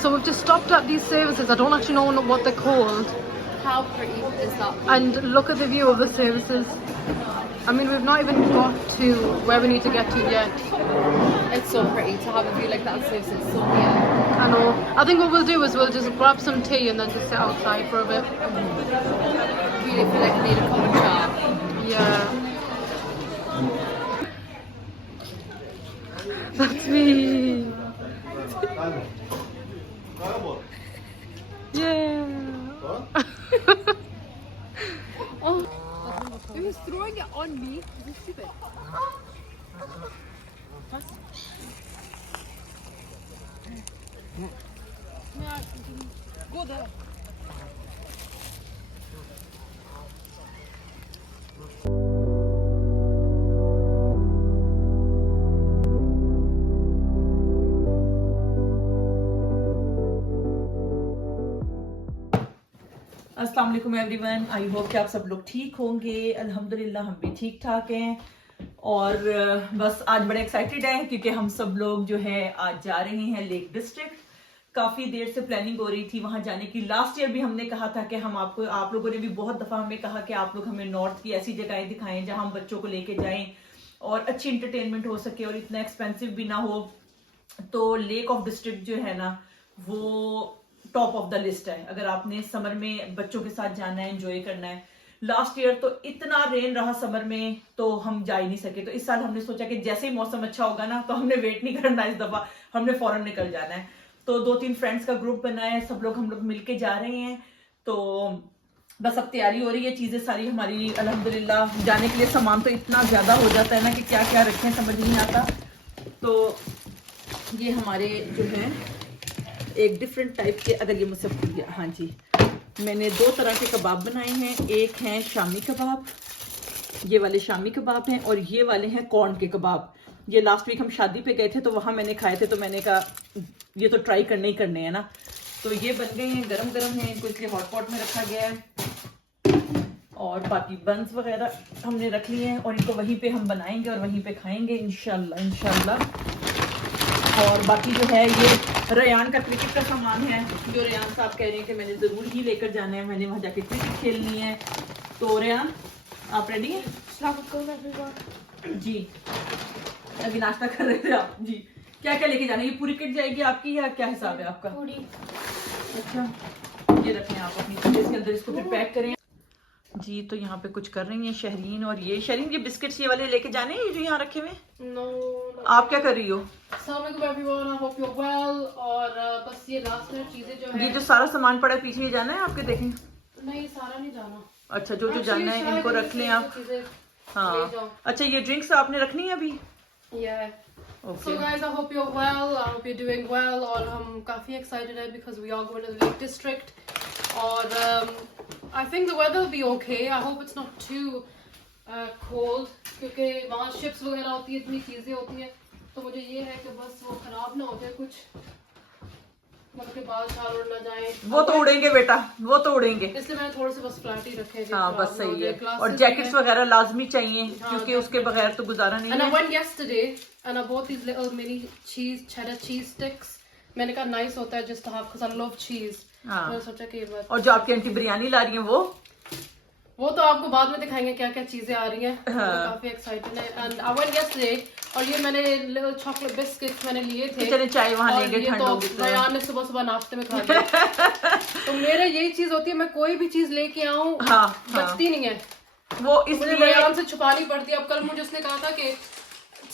So we've just stopped at these services. I don't actually know what they're called. How pretty is that? And look at the view of the services. I mean, we've not even got to where we need to get to yet. It's so pretty to have a view like that. It's so near. I know. I think what we'll do is we'll just grab some tea and then just sit outside for a bit. Really feel like I need a cup of chai. Yeah. That's me. Yeah. Oh, he was throwing it on me. This is stupid. Yeah, go there. अस्सलाम वालेकुम everyone, I hope कि आप सब लोग ठीक होंगे। अल्हम्दुलिल्लाह हम भी ठीक ठाक हैं और बस आज बड़े एक्साइटेड हैं क्योंकि हम सब लोग जो है आज जा रहे हैं लेक डिस्ट्रिक्ट। काफ़ी देर से प्लानिंग हो रही थी वहां जाने की। लास्ट ईयर भी हमने कहा था कि हम आपको, आप लोगों ने भी बहुत दफ़ा हमें कहा कि आप लोग हमें नॉर्थ की ऐसी जगहें दिखाएं जहां हम बच्चों को लेके जाएं और अच्छी इंटरटेनमेंट हो सके और इतना एक्सपेंसिव भी ना हो। तो लेक ऑफ डिस्ट्रिक्ट जो है ना वो टॉप ऑफ द लिस्ट है अगर आपने समर में बच्चों के साथ जाना है, एंजॉय करना है। लास्ट ईयर तो इतना रेन रहा समर में तो हम जा ही नहीं सके। तो इस साल हमने सोचा कि जैसे ही मौसम अच्छा होगा ना तो हमने वेट नहीं करना, इस दफा हमने फौरन निकल जाना है। तो 2-3 फ्रेंड्स का ग्रुप बना है, सब लोग हम लोग मिलके जा रहे हैं। तो बस अब तैयारी हो रही है, चीजें सारी हमारी अल्हम्दुलिल्लाह। जाने के लिए सामान तो इतना ज्यादा हो जाता है ना कि क्या क्या रखें समझ नहीं आता। तो ये हमारे जो है एक डिफरेंट टाइप के, अगर ये मुझसे भूल गया, हाँ जी, मैंने 2 तरह के कबाब बनाए हैं। एक हैं शामी कबाब, ये वाले शामी कबाब हैं, और ये वाले हैं कॉर्न के कबाब। ये लास्ट वीक हम शादी पे गए थे तो वहाँ मैंने खाए थे, तो मैंने कहा ये तो ट्राई करने ही करने हैं ना। तो ये बन गए हैं, गरम गरम हैं, इनको इसलिए हॉट पॉट में रखा गया है। और बाकी बंस वगैरह हमने रख लिए हैं और इनको वहीं पे हम बनाएंगे और वहीं पे खाएंगे इंशाल्लाह इंशाल्लाह। और बाकी जो है ये रेयान का क्रिकेट का सामान है जो रेयान साहब कह रहे हैं कि मैंने ज़रूर ही लेकर जाना है, मैंने वहाँ जाके क्रिकेट खेलनी है। तो रेयान आप रेडी हैं? जी अभी नाश्ता कर रहे थे आप जी। क्या क्या लेके जाना है? ये पूरी किट जाएगी आपकी या क्या हिसाब है आपका? पूरी। अच्छा ये रखें आप अपनी चीज़ इसके अंदर, इसको फिर पैक करें जी। तो यहाँ पे कुछ कर रही हैं शहरीन, और ये शहरीन ये बिस्किट्स ये वाले लेके जाने हैं जो यहाँ रखे हुए? No, आप क्या कर रही हो? everyone, I hope you're well. और बस ये लास्ट में चीजें जो है, ये जो सारा सामान पड़ा है पीछे ये जाना है आपके? देखें नहीं सारा नहीं जाना। अच्छा जो जो जाना है इनको रख लें आप। हाँ अच्छा ये ड्रिंक्स आपने रखनी है अभी? Yeah. Okay. So guys, I hope you're well. I hope you're doing well. और हम काफी excited हैं because we are going to the Lake District. और I think the weather will be okay. I hope it's not too cold क्योंकि वहाँ ships वगैरह होती है, इतनी चीजें होती हैं। तो मुझे ये है कि बस वो खराब ना हो जाए कुछ, मतलब के बाल छाल उड़ ना जाए। वो तो उड़ेंगे बेटा, वो तो उड़ेंगे, इसलिए मैंने थोड़े से बस फ्लैट ही रखे हैं। हाँ बस सही है। और जैकेट्स वगैरह लाजमी चाहिए क्योंकि उसके बगैर तो गुजारा नहीं है। And I went yesterday and I bought these little mini cheddar cheese sticks. मैंने कहा nice होता है just to have because I love cheese. मैंने सोचा कि ये बात। और जो आपकी आंटी बिरयानी ला रही है वो तो आपको बाद में दिखाएंगे क्या क्या चीजें आ रही हैं। काफी एक्साइटेड है। एंड आई वेंट यस्टरडे और ये मैंने लिटिल चॉकलेट बिस्किट्स मैंने लिए थे। चले चाय वहाँ लेंगे, ठंड होगी तो रयान ने सुबह सुबह नाश्ते में खा लिया। तो मेरा यही चीज होती है, मैं कोई भी चीज लेके आऊँ बचती नहीं है, वो इसलिए रयान से छुपानी पड़ती है। अब कल मुझे उसने कहा था कि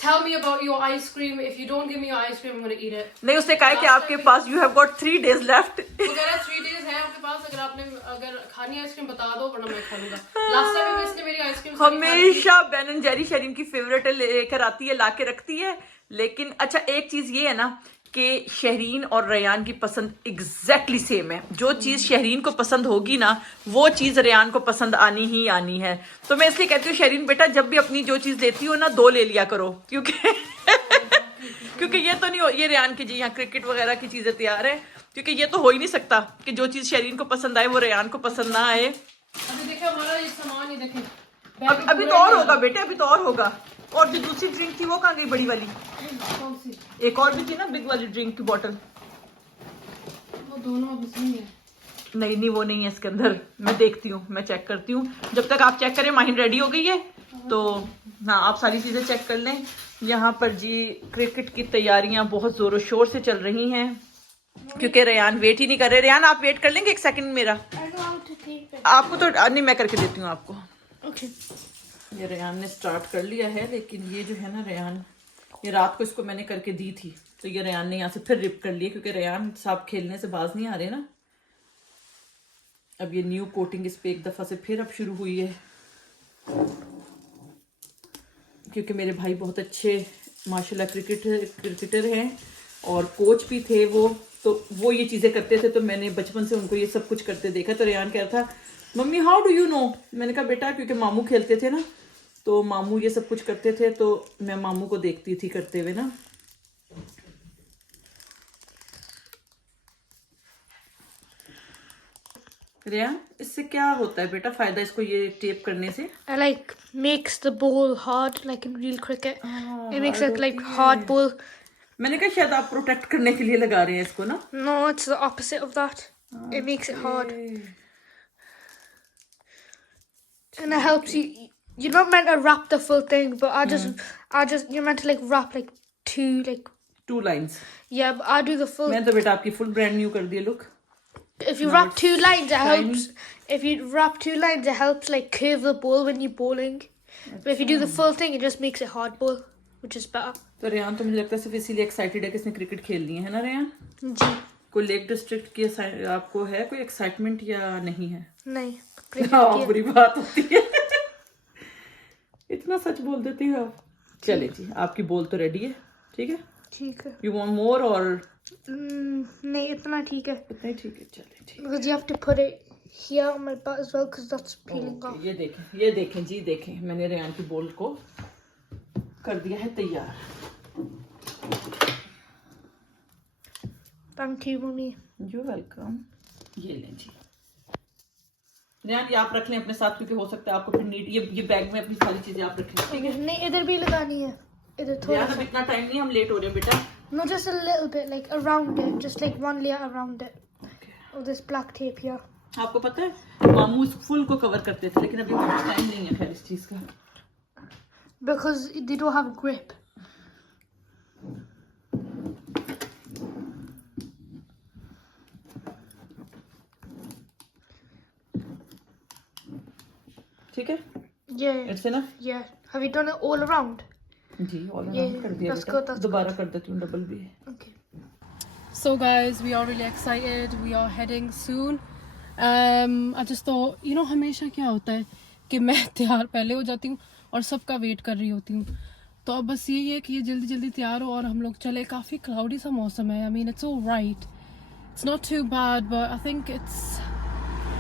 tell me about your ice cream, if you don't give me your ice cream I'm going to eat it. नहीं उसने कहा कि आपके पास you have got 3 days left. तो कह रहा 3 days है आपके पास, अगर खानी आइसक्रीम बता दो वरना मैं खा लूंगा। लास्ट टाइम भी इसने मेरी आइसक्रीम हमेशा बेन एंड जेरी शरीन की फेवरेट है, लेकर आती है, लाके रखती है। लेकिन अच्छा एक चीज ये है ना कि शहरीन और रेयान की पसंद एग्जैक्टली सेम है। जो चीज़ शहरीन को पसंद होगी ना वो चीज़ रेयान को पसंद आनी ही आनी है। तो मैं इसलिए कहती हूँ शहरीन बेटा जब भी अपनी जो चीज़ लेती हो ना 2 ले लिया करो क्योंकि क्योंकि ये तो नहीं हो, ये रेयान की जी यहाँ क्रिकेट वगैरह की चीज़ें तैयार है क्योंकि ये तो हो ही नहीं सकता कि जो चीज़ शहरीन को पसंद आए वो रेयान को पसंद ना आए। अभी देखिए हमारा ये सामान ही देखें, अभी तो और होगा बेटे, अभी तो और होगा। और जो दूसरी ड्रिंक थी वो कहाँ गई बड़ी वाली? कौन सी? एक और भी थी ना बिग वाली ड्रिंक की बोतल। दोनों अब इसमें ही है। नहीं वो नहीं है इसके अंदर, मैं देखती हूँ, मैं चेक करती हूँ। जब तक आप चेक करें माहिन रेडी हो गई है तो हाँ आप सारी चीजें चेक कर लें। यहाँ पर जी क्रिकेट की तैयारियां बहुत जोरों शोर से चल रही हैं क्योंकि रेयान वेट ही नहीं कर रहे। रेयान आप वेट कर लेंगे एक सेकंड मेरा? आपको तो नहीं, मैं करके देती हूँ आपको। Okay. ये रेयान ने स्टार्ट कर लिया है, लेकिन ये जो है ना रेयान, ये रात को इसको मैंने करके दी थी तो ये रेयान ने यहाँ से फिर रिप कर लिया क्योंकि रेयान साहब खेलने से बाज नहीं आ रहे ना। अब ये न्यू कोटिंग इस पे एक दफा से फिर अब शुरू हुई है क्योंकि मेरे भाई बहुत अच्छे माशाल्लाह क्रिकेटर हैं और कोच भी थे वो, तो वो ये चीज़ें करते थे तो मैंने बचपन से उनको ये सब कुछ करते देखा। तो रेयान कह रहा था mummy how do you know? मैंने कहा बेटा क्योंकि मामू खेलते थे ना, तो मामू ये सब कुछ करते थे तो मैं मामू को देखती थी करते हुए ना। रेयान इससे क्या होता है बेटा फायदा इसको ये टेप करने से? It like makes the ball hard, like in real cricket. It makes it like hard ball. मैंने कहा शायद आप प्रोटेक्ट करने के लिए लगा रहे हैं इसको ना। No, it's the opposite of that. It makes it hard. And it helps you. You're not meant to wrap the full thing, but you're meant to like wrap like two lines. yeah, but I do the full. मैं तो बेटा आपकी full brand new कर दिया look. If you wrap 2 lines, it helps. If you wrap 2 lines, it helps like curve the ball when you're bowling. But if you do the full thing, it just makes it hard ball, which is better. तो Ryan तो मुझे लगता है सिर्फ इसीलिए excited है कि इसने क्रिकेट खेलनी है ना रेयान? जी। कोई लेक डिस्ट्रिक्ट की आपको है कोई एक्साइटमेंट या नहीं है? नहीं। हाँ बुरी बात होती है इतना सच बोल देती हो आप। चले जी आपकी बॉल तो रेडी है, ठीक है? ठीक है। यू वांट मोर और नहीं इतना ठीक है। इतना ही ठीक है, चले ठीक। Because you have to put it here on my butt as well, because that's peeling off. ये देखें जी, देखें मैंने रेयान की बॉल को कर दिया है तैयार। Thank you, mummy. You welcome. ये लें जी रेयान, ये आप रख लें अपने साथ क्योंकि हो सकता है आपको फिर नीड ये बैग में अपनी सारी चीजें आप रख लें, ठीक है? नहीं इधर भी लगानी है, इधर थोड़ा रेयान अब सा। इतना टाइम नहीं, हम लेट हो रहे हैं बेटा। No, just a little bit, like around it, just like 1 layer around it. Oh, this black tape here. आपको पता है मामू इस फुल को कवर करते थे लेकिन अभी टाइम नहीं है खैर इस चीज का। Because they don't have grip. ठीक है? Yeah. It's enough? Yeah. Have you done it all around? जी ऑल Yeah, कर दिया that's बेटा। good, that's दोबारा कर देती हूँ, डबल भी है। Okay. So guys, we are really excited. We are heading soon. I just thought, you know, हमेशा क्या होता है कि मैं तैयार पहले हो जाती हूँ और सबका वेट कर रही होती हूँ, तो अब बस यही है कि ये जल्दी जल्दी तैयार हो और हम लोग चले। काफ़ी क्लाउडी सा मौसम है। I mean, it's all right. It's not too bad, but I think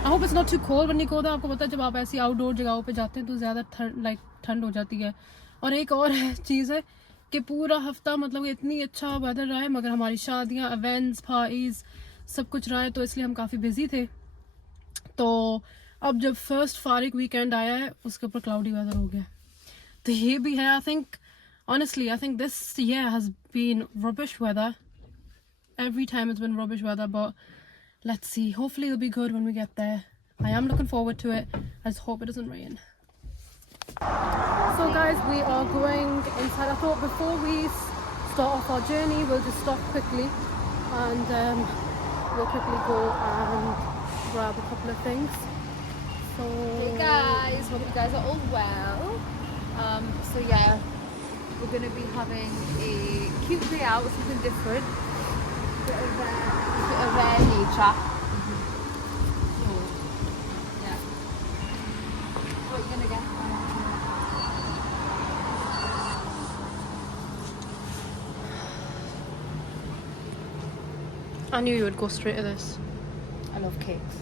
I hope it's not too cold when you go there. आपको पता है जब आप ऐसी आउटडोर जगहों पे जाते हैं तो ज़्यादा ठंड हो जाती है। और एक और चीज़ है कि पूरा हफ्ता मतलब इतनी अच्छा वेदर रहा है मगर हमारी शादियाँ, इवेंट्स, पार्टीज सब कुछ रहा है, तो इसलिए हम काफ़ी बिजी थे। तो अब जब फर्स्ट फारिग वीकेंड आया है उसके ऊपर क्लाउडी वेदर हो गया, तो ये भी है। I think honestly, I think this year has been rubbish weather. Every time it's been rubbish weather, but let's see. Hopefully it'll be good when we get there. I am looking forward to it. I just hope it doesn't rain. So guys, we are going inside. I thought before we start off our journey, we'll just stop quickly and we'll quickly go and grab a couple of things. So Hey guys, hope you guys are all well. So yeah, we're going to be having a cute day out, something different. Bit of nature. So, yeah. What are you going to get? I knew you would go straight to this. I love cakes.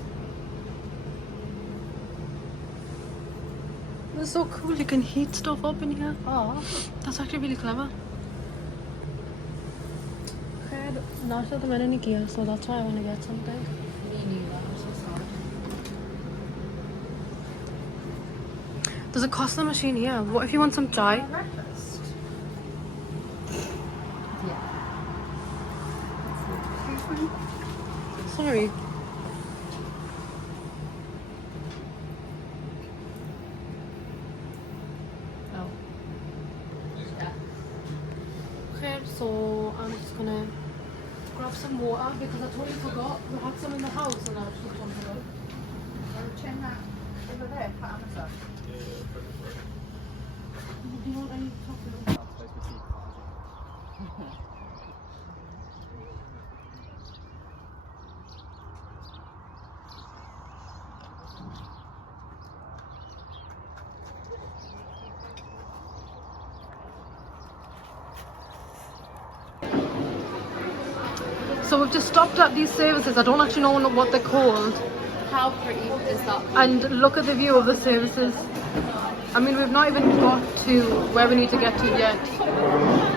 That's so cool. You can heat stuff up in here. Oh. That's actually really clever. खैर नाश्ता तो मैंने नहीं किया, so that's why I want to get something. Me neither. I'm so sorry. There's a Costa machine here. What if you want some chai? Breakfast. Yeah. Sorry. Okay, so I'm just gonna grab some water because I totally forgot we had some in the house and I just don't forgot. Do you want any chocolate? So we've just stopped at these services. I don't actually know what they're called. How pretty is that? And look at the view of the services. I mean, we've not even got to where we need to get to yet.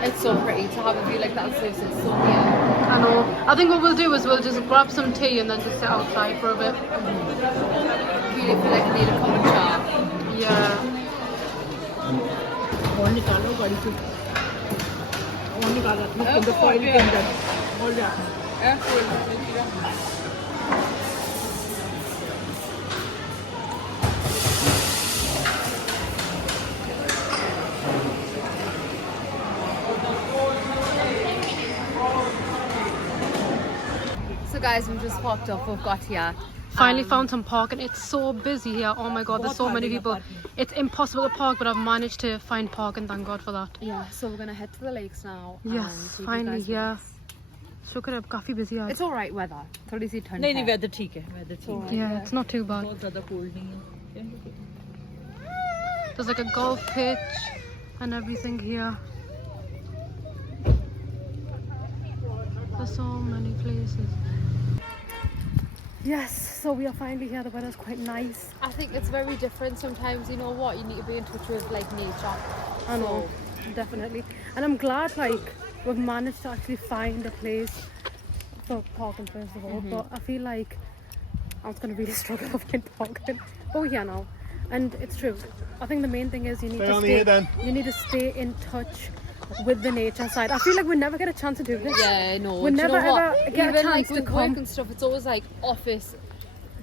It's so pretty to have a view like that. So it's so near. I know. I think what we'll do is we'll just grab some tea and then just sit outside for a bit. Really feel like I need a cup of chai. Yeah. So guys, we've just walked up. We've got here. Finally found some parking. It's so busy here. Oh my god, there's so many people. It's impossible to park, but I've managed to find parking. Thank God for that. Yeah, so we're gonna head to the lakes now. Yes, and take you finally guys with here. us. शुक्र है अब काफी busy आज. It's all right weather. थोड़ी सी ठंड नहीं है. नहीं weather ठीक है weather ठीक है Yeah, it's not too bad. बहुत ज़्यादा cold नहीं है There's like a golf pitch and everything here. There's so many places. Yes, so we are finally here. The weather's quite nice. I think it's very different sometimes. You know what? You need to be in touch with like nature. I know, definitely. And I'm glad like we've managed to actually find a place for parking first of all. But I feel like I was going to really struggle to find parking. But we're here now. And it's true. I think the main thing is you need to stay in touch with the nature side. I feel like we never get a chance to do this. Yeah, no. We Do you never know what? ever get a Even chance like to with come. work and stuff, it's always like office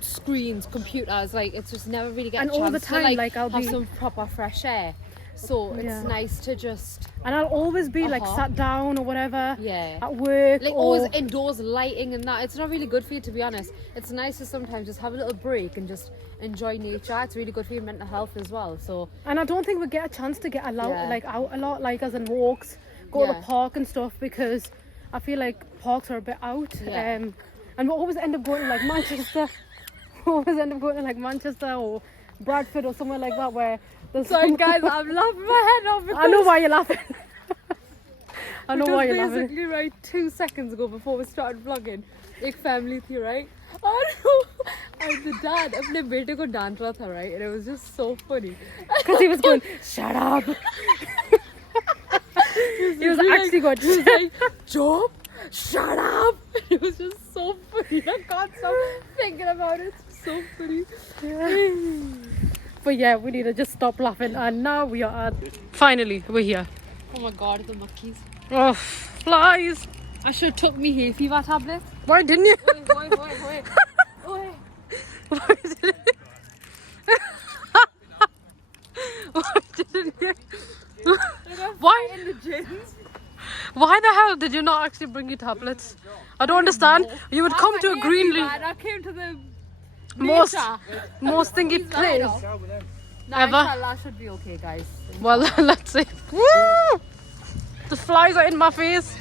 screens, computers. Like it's just never really get And a chance all the time, to like, I'll have be- some proper fresh air. So it's Yeah. nice to just And I'll always be like Uh-huh. sat down or whatever Yeah. at work. like or always indoors lighting and that. It's not really good for you, to be honest. It's nice to sometimes just have a little break and just enjoy nature. It's really good for your mental health as well. So And I don't think we get a chance to get Yeah. like out a lot, like as in walks, go to Yeah. the park and stuff, because I feel like parks are a bit out. Yeah. And we always end up going to like Manchester. We always end up going to like Manchester or Bradford or somewhere like that where there's sorry guys, I'm laughing my head off because I know why you're laughing. I know why you're because laughing. basically right 2 seconds ago before we started vlogging, एक family थी, right? And the dad अपने बेटे को डांट रहा था, right? And it was just so funny. Because he was going, shut up. He was actually going, He was like, Job, shut up. It was just so funny. I can't stop thinking about it. It's so funny. But yeah, we need to just stop laughing. And now we are at... Finally, we're here. Oh my god, the monkeys. Oh, flies. I should have took me hay fever tablet. Why didn't you? Oi, oi, oi, oi. Why didn't you? Why didn't you? Why? In the gyms. Why the hell did you not actually bring your tablets? I don't understand. You would come to a greenly I came to the most nature. thingy place. No, Ever? inshallah should be okay, guys. Well, let's see. Woo! The flies are in my face.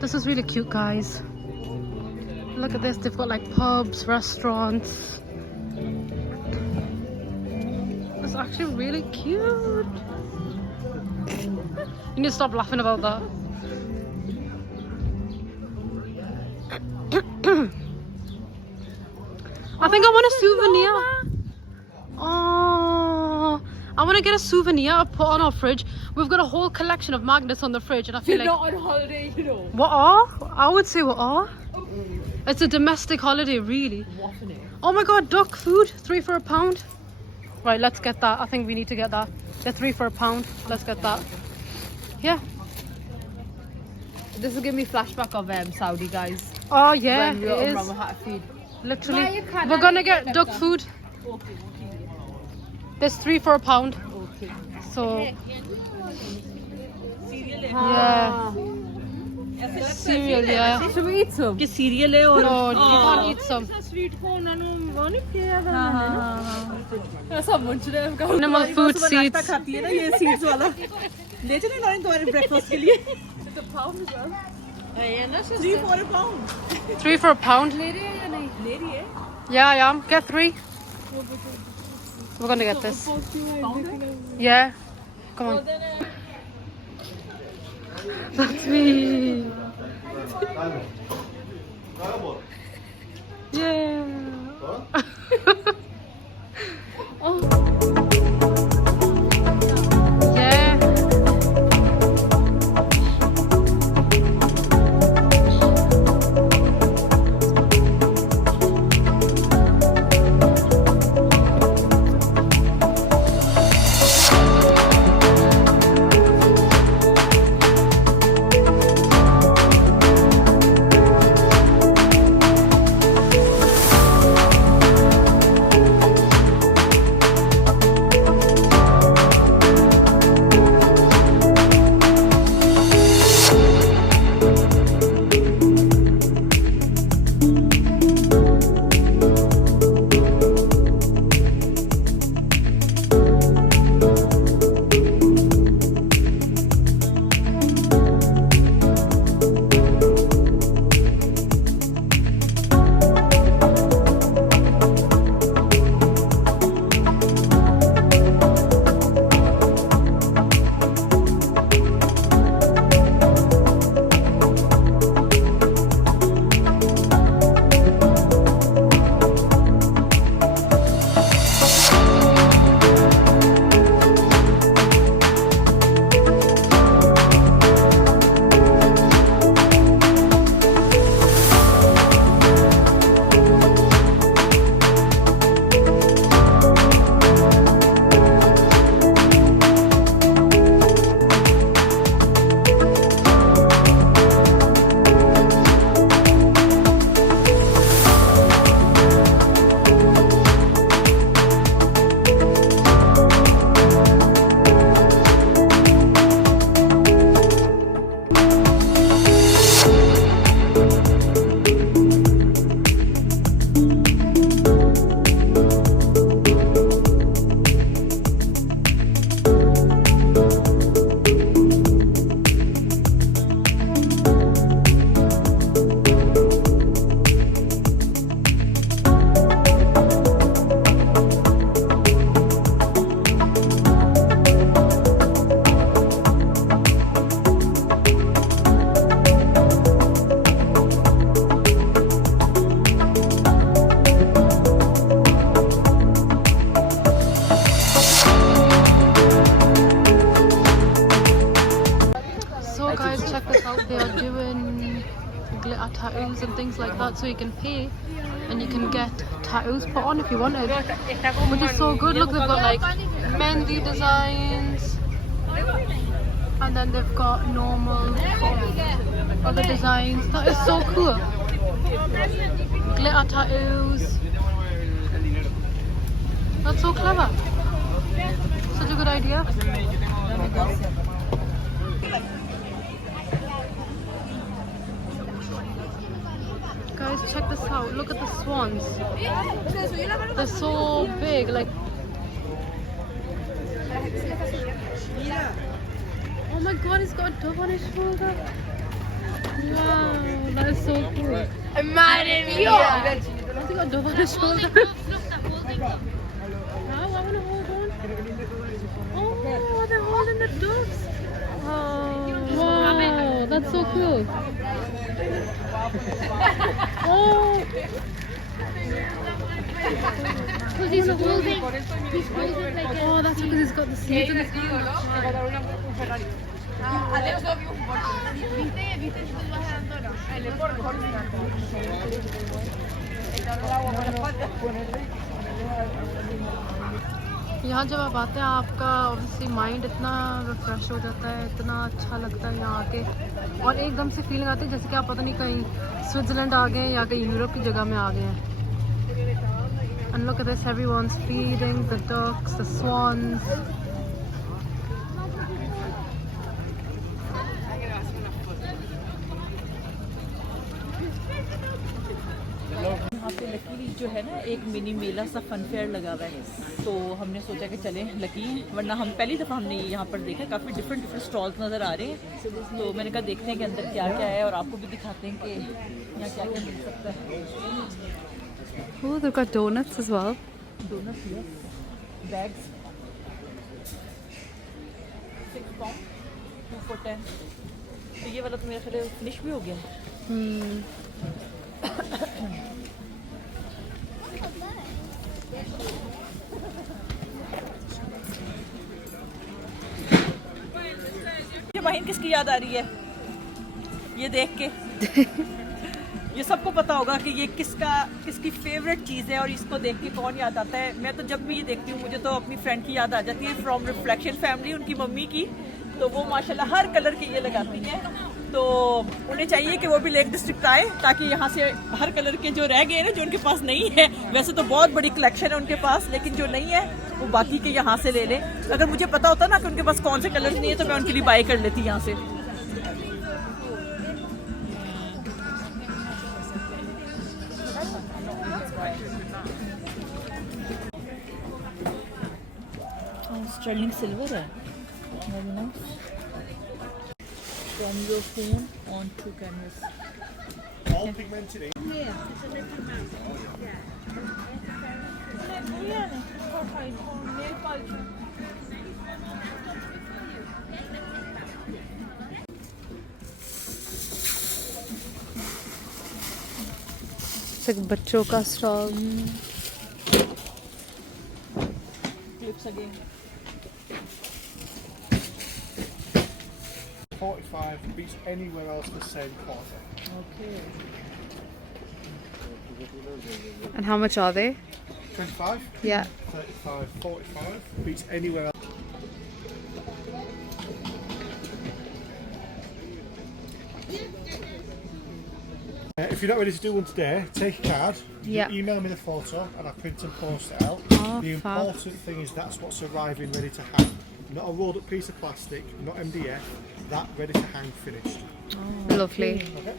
This is really cute, guys. Look at this. They've got like pubs, restaurants. It's actually really cute. You need to stop laughing about that. I think I want a souvenir. Oh, I want to get a souvenir to put on our fridge. We've got a whole collection of magnets on the fridge, and I feel You're like not on holiday, you know. what are? I would say what are? It's a domestic holiday, really. Oh my god, duck food, 3 for £1. Right, let's get that. I think we need to get that. They're 3 for £1. Let's get that. Yeah. This will give me flashback of Saudi, guys. Oh yeah, when we it were is. Umrah Hat feed. Literally. We're gonna get duck food. There's 3 for £1. Okay. So हाँ. cereal, yeah. Should we eat some? कि cereal है और No, you can't eat some. sweet corn ना वो नहीं किया था हाँ सब मुझे Animal food seeds. खाती है ना ये seeds वाला ले चले नॉइन तुम्हारे breakfast के लिए it's a pound as well 3 for a pound 3 for £1. ले रही है Yeah, I am. Get 3. We're gonna get this. Yeah. Come on. That's me. Yeah. Yeah. tattoos and things like that, so you can pay and you can get tattoos put on if you wanted, which is so good. Look, they've got like mehndi designs, and then they've got normal other designs. That is so cool. Glitter tattoos. That's so clever. Such a good idea. Guys, check this out. Look at the swans. They're so big. Like, oh my god, he's got a dove on his shoulder. Wow, that is so cool. Madre mía. Has he got a dove on his shoulder? Now I want to hold on. Oh, they're holding the doves. Oh, wow, that's so cool. Oh, Because he's holding like a... oh, that's because he's got the seeds in his hand. यहाँ जब आप आते हैं आपका obviously mind इतना refresh हो जाता है, इतना अच्छा लगता है यहाँ आके, और एकदम से फीलिंग आती है जैसे कि आप पता नहीं कहीं स्विट्ज़रलैंड आ गए हैं या कहीं यूरोप की जगह में आ गए हैं. And look at this, everyone's feeding the ducks, the swans. यहाँ पे लकीली जो है ना एक मिनी मेला सा फन फेयर लगा हुआ है, तो हमने सोचा कि चलें लकी, वरना हम पहली दफ़ा हमने यहाँ पर देखा काफ़ी डिफरेंट स्टॉल्स नज़र आ रहे हैं, तो मैंने कहा देखते हैं कि अंदर क्या क्या है और आपको भी दिखाते हैं कि यहाँ क्या क्या मिल सकता है. Oh, they've got donuts as well. Donuts, bags 6 pound 2 for 10. तो ये वाला तो मेरा ख्याल फिनिश भी हो गया है. ये बहन किसकी याद आ रही है ये देख के? ये सबको पता होगा कि ये किसकी फेवरेट चीज़ है और इसको देख के कौन याद आता है. मैं तो जब भी ये देखती हूँ मुझे तो अपनी फ्रेंड की याद आ जाती है, फ्रॉम रिफ्लेक्शन फैमिली, उनकी मम्मी की. तो वो माशाल्लाह हर कलर के ये लगाती हैं, तो उन्हें चाहिए कि वो भी लेक डिस्ट्रिक्ट आए ताकि यहाँ से हर कलर के जो रह गए ना, जो उनके पास नहीं है, वैसे तो बहुत बड़ी कलेक्शन है उनके पास, लेकिन जो नहीं है वो बाकी के यहाँ से ले लें. अगर मुझे पता होता ना कि उनके पास कौन से कलर नहीं है तो मैं उनके लिए बाय कर लेती यहाँ से. स्टर्लिंग सिल्वर है. From your phone onto canvas. All pigmented ink. बच्चों का stall. Clips again. 45 beats anywhere else the same quarter. Okay. And how much are they? 25, Yeah. 35, 45 beats anywhere else. If you're not ready to do one today, take a card, Yeah. email me the photo and I'll print and post it out. Oh, The fab. important thing is that's what's arriving ready to hang. Not a rolled up piece of plastic, not MDF, that ready to hang finished. Lovely. Okay?